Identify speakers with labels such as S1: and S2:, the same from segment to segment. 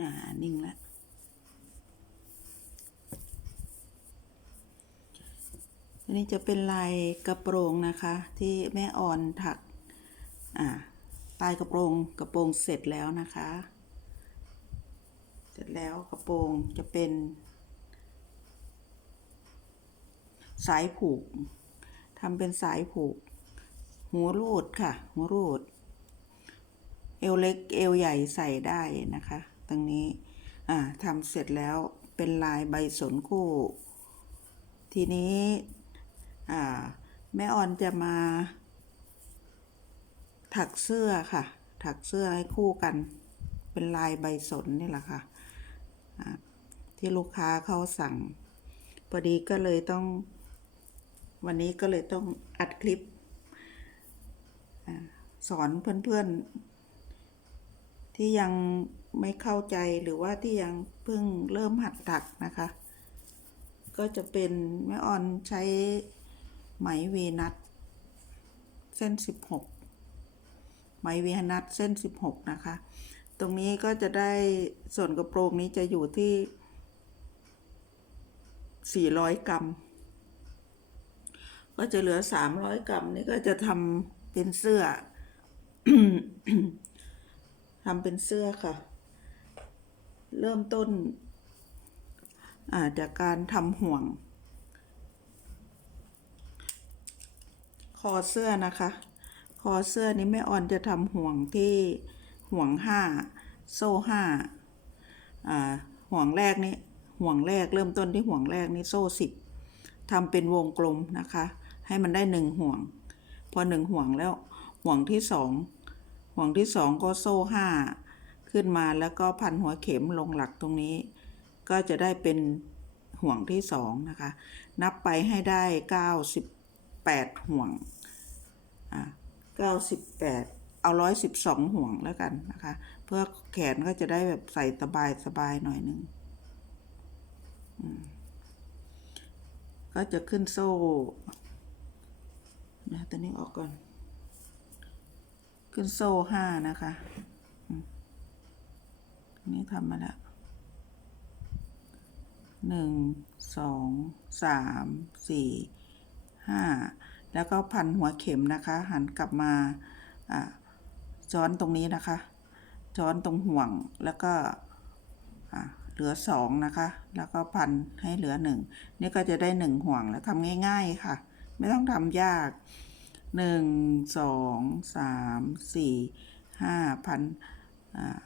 S1: อ่า นิ่งแล้วอันนี้จะเป็นลายกระโปรงนะคะ ที่แม่อ่อนถัก อ่าลายกระโปรงกระโปรงเสร็จแล้วนะคะ เสร็จแล้วกระโปรงจะเป็น สายผูกทำเป็นสายผูก หัวรูดค่ะ หัวรูด เอวเล็กเอวใหญ่ใส่ได้นะคะ ตรงนี้อ่าทำเสร็จแล้วเป็นลายใบสนคู่ ทีนี้อ่าแม่ออนจะมา ถักเสื้อค่ะ ถักเสื้อให้คู่กัน เป็นลายใบสนนี่แหละค่ะอ่าที่ลูกค้าเขาสั่งพอดีก็เลยต้อง วันนี้ก็เลยต้องอัดคลิปอสอนเพื่อนๆ ที่ยัง ไม่เข้าใจหรือว่าที่ยังเพิ่งเริ่มหัดถักนะคะ ก็จะเป็นแม่ออนใช้ไหมเวนัทเส้น 16 ไหมเวนัทเส้น 16 นะคะ ตรงนี้ก็จะได้ส่วนกระโปรงนี้จะอยู่ที่ 400 กรัม ก็จะเหลือ 300 กรัมนี่ก็จะทำเป็นเสื้อทำเป็นเสื้อค่ะ เริ่มต้นจากการทำห่วง คอเสื้อนะคะ คอเสื้อนี้แม่ออนจะทำห่วงที่ห่วงห้าโซ่ห้าอ่าห่วงแรกนี้ห่วงแรกเริ่มต้นที่ห่วงแรกนี้โซ่สิบทำเป็นวงกลมนะคะ ให้มันได้หนึ่งห่วง พอหนึ่งห่วงแล้วห่วงที่สองห่วงที่สองก็โซ่ห้า ขึ้นมาแล้วก็พันหัวเข็มลงหลักตรงนี้ ก็จะได้เป็นห่วงที่สองนะคะ นับไปให้ได้เก้าสิบแปดห่วงอ่าเก้าสิบแปดเอาร้อยสิบสองห่วงแล้วกันนะคะ เพื่อแขนก็จะได้แบบใส่สบายสบายหน่อยนึงก็จะขึ้นโซ่นะตัวนี้ออกก่อน ขึ้นโซ่ห้านะคะ นนี้ทำมาแล้วหนึ่งสองสามสี่ห้าแล้วก็พันหัวเข็มนะคะ หันกลับมาจ้อนตรงนี้นะคะ จ้อนตรงห่วงแล้วก็เหลือสองนะคะ แล้วก็พันให้เหลือหนึ่งนี่ก็จะได้หนึ่งห่วงแล้วทำง่าย ๆค่ะ ไม่ต้องทำยากหนึ่งสองสามสี่ห้าพันอ่า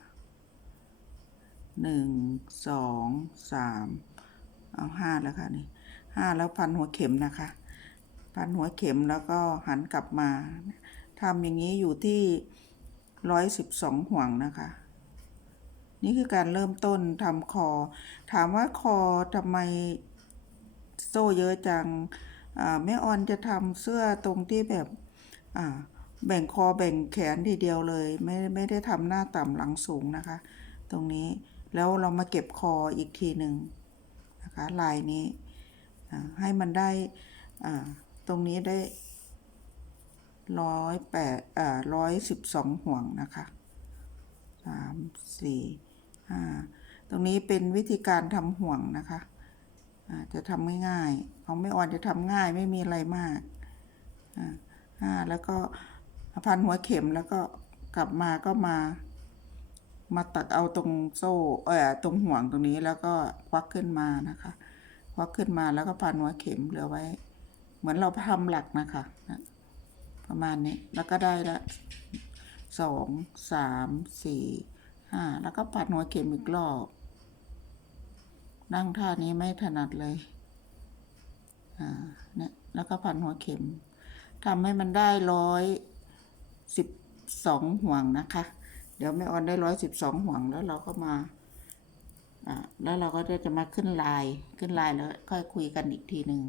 S1: หนึ่งสองสามเอาห้าแล้วค่ะนี่ห้าแล้วพันหัวเข็มนะคะ พันหัวเข็มแล้วก็หันกลับมาทำอย่างนี้อยู่ที่ร้อยสิบสองห่วงนะคะ นี่คือการเริ่มต้นทำคอ ถามว่าคอทำไมโซ่เยอะจังแม่ออนจะทำเสื้อตรงที่แบบแบ่งคอแบ่งแขนทีเดียวเลย ไม่ไม่ได้ทำหน้าต่ำหลังสูงนะคะ ตรงนี้ แล้วเรามาเก็บคออีกทีหนึ่งนะคะลายนี้ให้มันได้ตรงนี้ได้ร้อยแปดร้อยสิบสองห่วงนะคะสามสี่ห้าตรงนี้เป็นวิธีการทำห่วงนะคะจะทำง่ายๆของไม่อ่อนจะทำง่ายไม่มีอะไรมากห้าแล้วก็พันหัวเข็มแล้วก็กลับมาก็มา มาตัดเอาตรงโซ่เออตรงห่วงตรงนี้แล้วก็ควักขึ้นมานะคะควักขึ้นมาแล้วก็พันหัวเข็มเหลือไว้ เหมือนเราทำหลักนะคะนะประมาณนี้แล้วก็ได้ละสองสามสี่ห้าแล้วก็ปัดหัวเข็มอีกรอบ นั่งท่านี้ไม่ถนัดเลยอ่าเนี่ยแล้วก็พันหัวเข็มทำให้มันได้ร้อยสิบสองห่วงนะคะ เดี๋ยวแม่ออนได้ร้อยสิบสองห่วงแล้วเราก็มาอ่าแล้วเราก็จะมาขึ้นลายขึ้นลายแล้วค่อยคุยกันอีกทีหนึ่ง